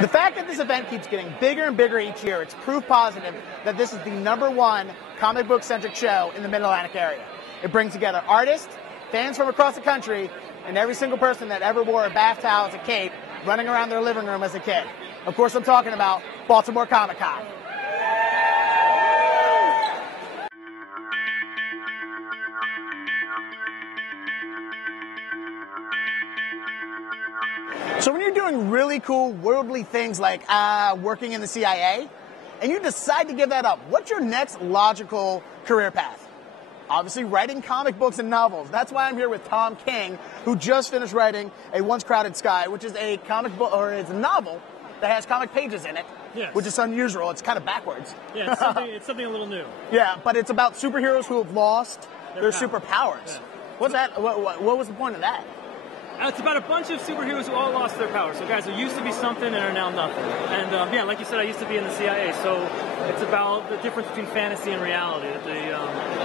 The fact that this event keeps getting bigger and bigger each year, it's proof positive that this is the #1 comic book-centric show in the Mid-Atlantic area. It brings together artists, fans from across the country, and every single person that ever wore a bath towel as a cape running around their living room as a kid. Of course, I'm talking about Baltimore Comic-Con. So when you're doing really cool worldly things like working in the CIA, and you decide to give that up, what's your next logical career path? Obviously writing comic books and novels. That's why I'm here with Tom King, who just finished writing A Once Crowded Sky, which is a comic book, or it's a novel that has comic pages in it, yes. Which is unusual. It's kind of backwards. Yeah, it's something a little new. Yeah, but it's about superheroes who have lost their powers. superpowers. Yeah. What's that? What was the point of that? It's about a bunch of superheroes who all lost their powers. So guys who used to be something and are now nothing. And yeah, like you said, I used to be in the CIA. So it's about the difference between fantasy and reality.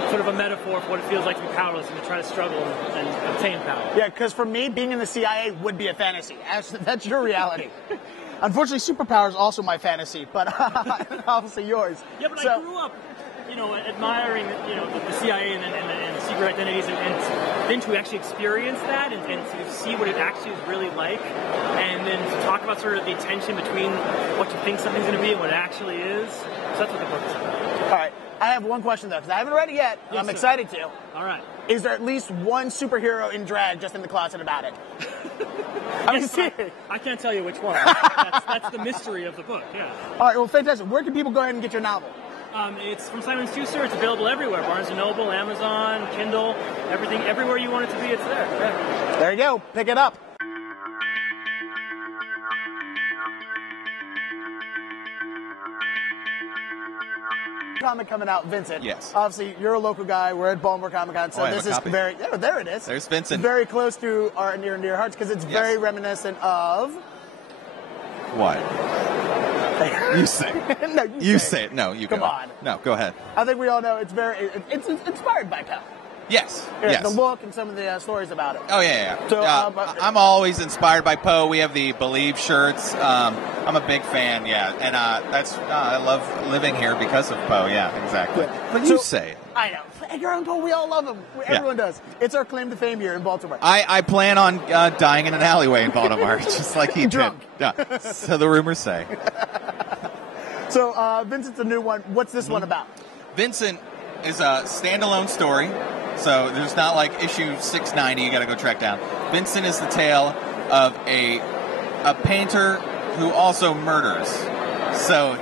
Sort of a metaphor for what it feels like to be powerless and to try to struggle and obtain power. Yeah, because for me, being in the CIA would be a fantasy. That's your reality. Unfortunately, superpower is also my fantasy, but obviously yours. Yeah, but I grew up, admiring, the CIA and the secret identities, and then to actually experience that and to see what it actually is really like, and then to talk about sort of the tension between what you think something's going to be and what it actually is. So that's what the book is about. All right. I have one question, though, because I haven't read it yet. Yes, I'm sir. excited to. All right. Is there at least one superhero in drag just in the closet about it? I can't tell you which one. That's the mystery of the book, yeah. All right, well, fantastic. Where can people go ahead and get your novel? It's from Simon & Schuster. It's available everywhere. Barnes & Noble, Amazon, Kindle, everything. Everywhere you want it to be, it's there. Yeah. There you go. Pick it up. Comic coming out, Vincent. Yes. Obviously, you're a local guy. We're at Baltimore Comic-Con, so this is very. Oh, there it is. There's Vincent. Very close to our near and dear hearts because it's very reminiscent of. What? You say. No, you say it. No, you Come go. on. No, go ahead. I think we all know it's inspired by Poe. Yes. Yeah, yes. The look and some of the stories about it. Oh, yeah. So, I'm always inspired by Poe. We have the Believe shirts. I'm a big fan, yeah. And I love living here because of Poe, yeah, exactly. Yeah. But you say it. I know. Edgar Allan Poe, we all love him. Everyone does. It's our claim to fame here in Baltimore. I plan on dying in an alleyway in Baltimore, just like he Drunk. did. Yeah. So the rumors say. So, Vincent's a new one. What's this one about? Vincent is a standalone story. So there's not like issue 690 you got to go track down. Vincent is the tale of a painter who also murders. So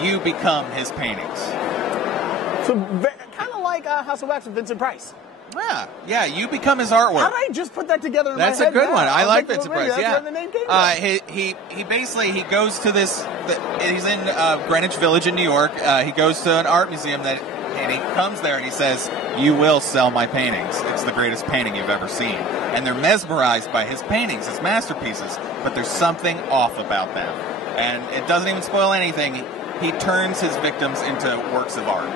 you become his paintings. So kind of like House of Wax with Vincent Price. Yeah, you become his artwork. How did I just put that together in That's my head? a good now? one. I like like, Vincent Price. That's yeah, where the name came from. He basically he goes to this. He's in Greenwich Village in New York. He goes to an art museum and he comes there and he says, "You will sell my paintings. It's the greatest painting you've ever seen." And they're mesmerized by his paintings, his masterpieces. But there's something off about them, and it doesn't even spoil anything. He turns his victims into works of art.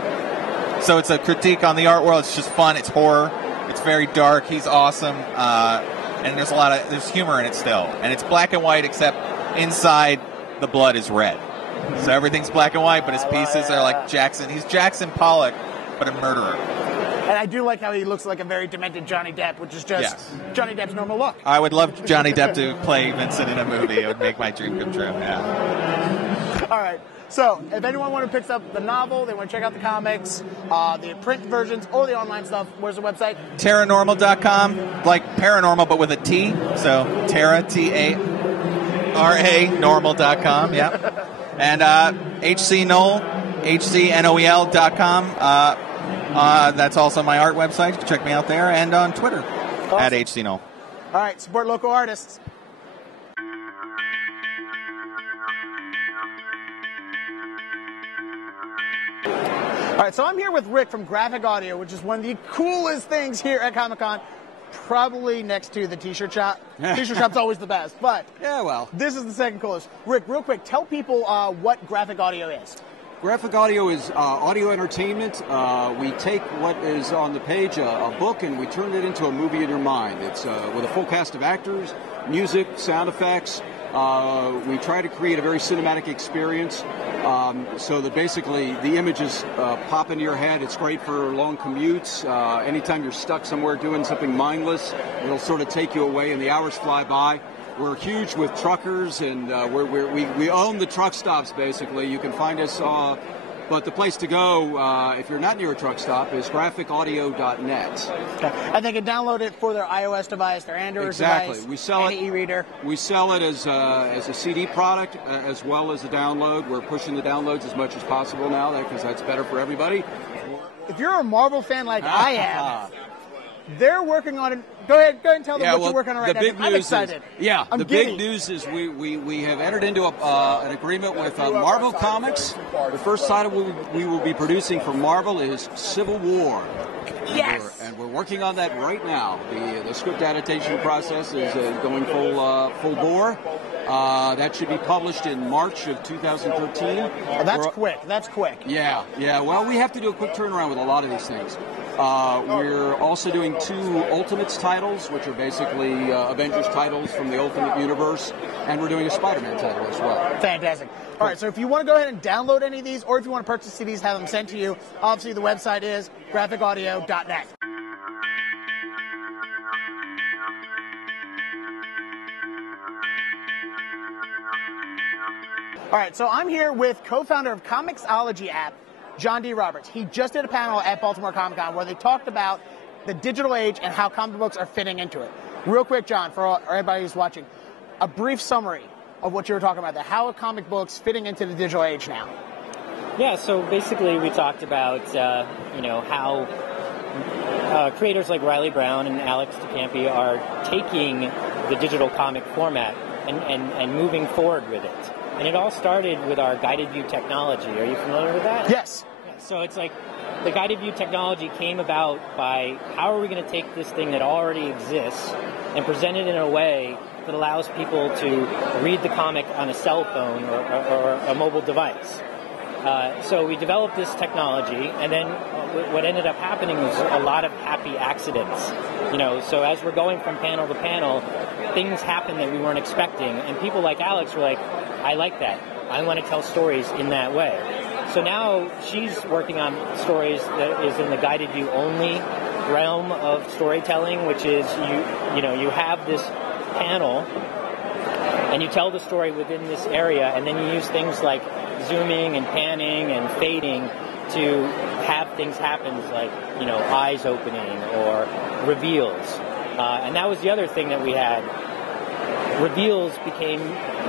So it's a critique on the art world. It's just fun. It's horror. It's very dark. He's awesome, and there's humor in it still. And it's black and white, except inside the blood is red. So everything's black and white, but his pieces are like Jackson. He's Jackson Pollock, but a murderer. And I do like how he looks like a very demented Johnny Depp, which is just Johnny Depp's normal look. I would love Johnny Depp to play Vincent in a movie. It would make my dream come true. Yeah. All right. So, if anyone wants to pick up the novel, they want to check out the comics, the print versions, or the online stuff, where's the website? TerraNormal.com, like paranormal, but with a T. So, Terra, T-A-R-A, normal.com, yeah. And HCNoel, HCNOEL.com. That's also my art website. You can check me out there, and on Twitter, at HCNoel. All right, support local artists. All right, so I'm here with Rick from Graphic Audio, which is one of the coolest things here at Comic-Con, probably next to the T-shirt shop. T-shirt shop's always the best, but this is the second coolest. Rick, real quick, tell people what Graphic Audio is. Graphic audio is audio entertainment. We take what is on the page, a book, and we turn it into a movie in your mind. It's with a full cast of actors, music, sound effects, We try to create a very cinematic experience so that basically the images pop into your head. It's great for long commutes. Anytime you're stuck somewhere doing something mindless, it'll sort of take you away and the hours fly by. We're huge with truckers, and we own the truck stops, basically. You can find us, but the place to go, if you're not near a truck stop, is graphicaudio.net. Okay. And they can download it for their iOS device, their Android device, we sell any e-reader. We sell it as a CD product as well as a download. We're pushing the downloads as much as possible now because that's better for everybody. If you're a Marvel fan like I am, they're working on it. Go ahead and tell them what you're working on right now. I'm excited. The big news is we have entered into an agreement with Marvel Comics. The first title we will be producing for Marvel is Civil War. Yes! And we're working on that right now. The script adaptation process is going full bore. That should be published in March of 2013. Oh, that's quick. That's quick. Yeah. Well, we have to do a quick turnaround with a lot of these things. We're also doing 2 Ultimates titles, which are basically Avengers titles from the Ultimate Universe, and we're doing a Spider-Man title as well. Fantastic. All right, so if you want to go ahead and download any of these, or if you want to purchase CDs, have them sent to you, obviously the website is graphicaudio.net. All right, so I'm here with co-founder of ComiXology app, John D. Roberts. He just did a panel at Baltimore Comic Con where they talked about the digital age and how comic books are fitting into it. Real quick, John, for everybody who's watching, a brief summary of what you were talking about there. How are comic books fitting into the digital age now? Yeah, so basically we talked about, how creators like Riley Brown and Alex DeCampi are taking the digital comic format and moving forward with it. And it all started with our guided view technology. Are you familiar with that? Yes. Yeah, so it's like the guided view technology came about by how are we going to take this thing that already exists and present it in a way that allows people to read the comic on a cell phone or a mobile device. So we developed this technology, and then what ended up happening was a lot of happy accidents. So as we're going from panel to panel, things happen that we weren't expecting, and people like Alex were like, I like that. I want to tell stories in that way. So now she's working on stories that is in the guided view only realm of storytelling, which is you have this panel and you tell the story within this area, and then you use things like zooming and panning and fading to have things happen like, eyes opening or reveals. And that was the other thing that we had. Reveals became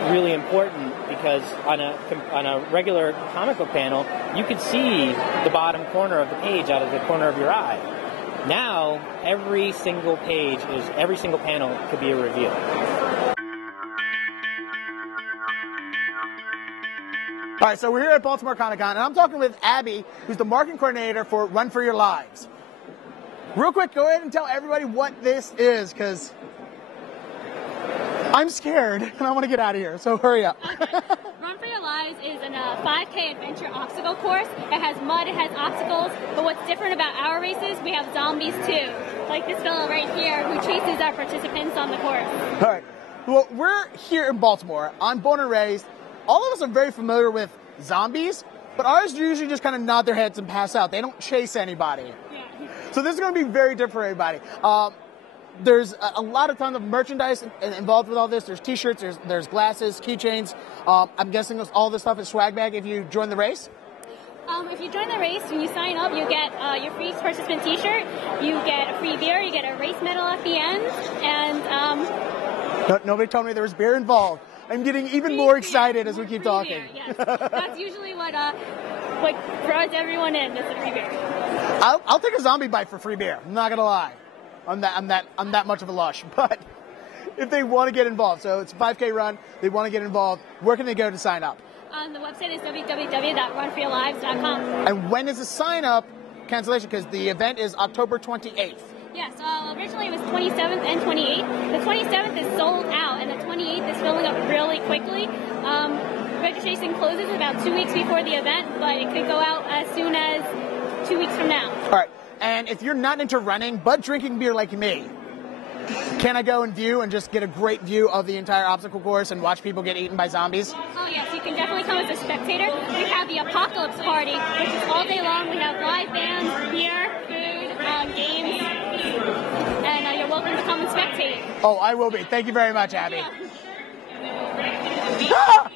really important because on a regular comic book panel, you could see the bottom corner of the page out of the corner of your eye. Now, every single panel could be a reveal. All right, so we're here at Baltimore Comic Con, and I'm talking with Abby, who's the marketing coordinator for Run for Your Lives. Real quick, go ahead and tell everybody what this is, because I'm scared, and I want to get out of here, so hurry up. Okay. Run for Your Lives is a 5K adventure obstacle course. It has mud, it has obstacles, but what's different about our races, we have zombies too. Like this fellow right here who chases our participants on the course. All right. Well, we're here in Baltimore. I'm born and raised. All of us are very familiar with zombies, but ours usually just kind of nod their heads and pass out. They don't chase anybody. Yeah. So this is going to be very different for everybody. There's a lot of tons of merchandise involved with all this. There's T-shirts, there's glasses, keychains. I'm guessing all this stuff is swag bag if you join the race? If you join the race, when you sign up, you get your free participant T-shirt, you get a free beer, you get a race medal at the end, and... Nobody told me there was beer involved. I'm getting even more excited as we keep talking. Beer, yes. That's usually what draws everyone in. That's a free beer. I'll take a zombie bite for free beer. I'm not gonna lie. I'm that much of a lush. But if they want to get involved, so it's a 5K run. They want to get involved. Where can they go to sign up? The website is www.runforyourlives.com. And when is the sign up cancellation? Because the event is October 28th. Yes, originally it was 27th and 28th. The 27th is sold out, and the 28th is filling up really quickly. Registration closes about 2 weeks before the event, but it could go out as soon as 2 weeks from now. All right, and if you're not into running but drinking beer like me, Can I go and view and just get a great view of the entire obstacle course and watch people get eaten by zombies? Oh yes, you can definitely come as a spectator. We have the Apocalypse Party, which is all day long. We have live bands, beer, food, games, and you're welcome to come and spectate. Oh, I will be. Thank you very much, Abby. Yeah. Ah!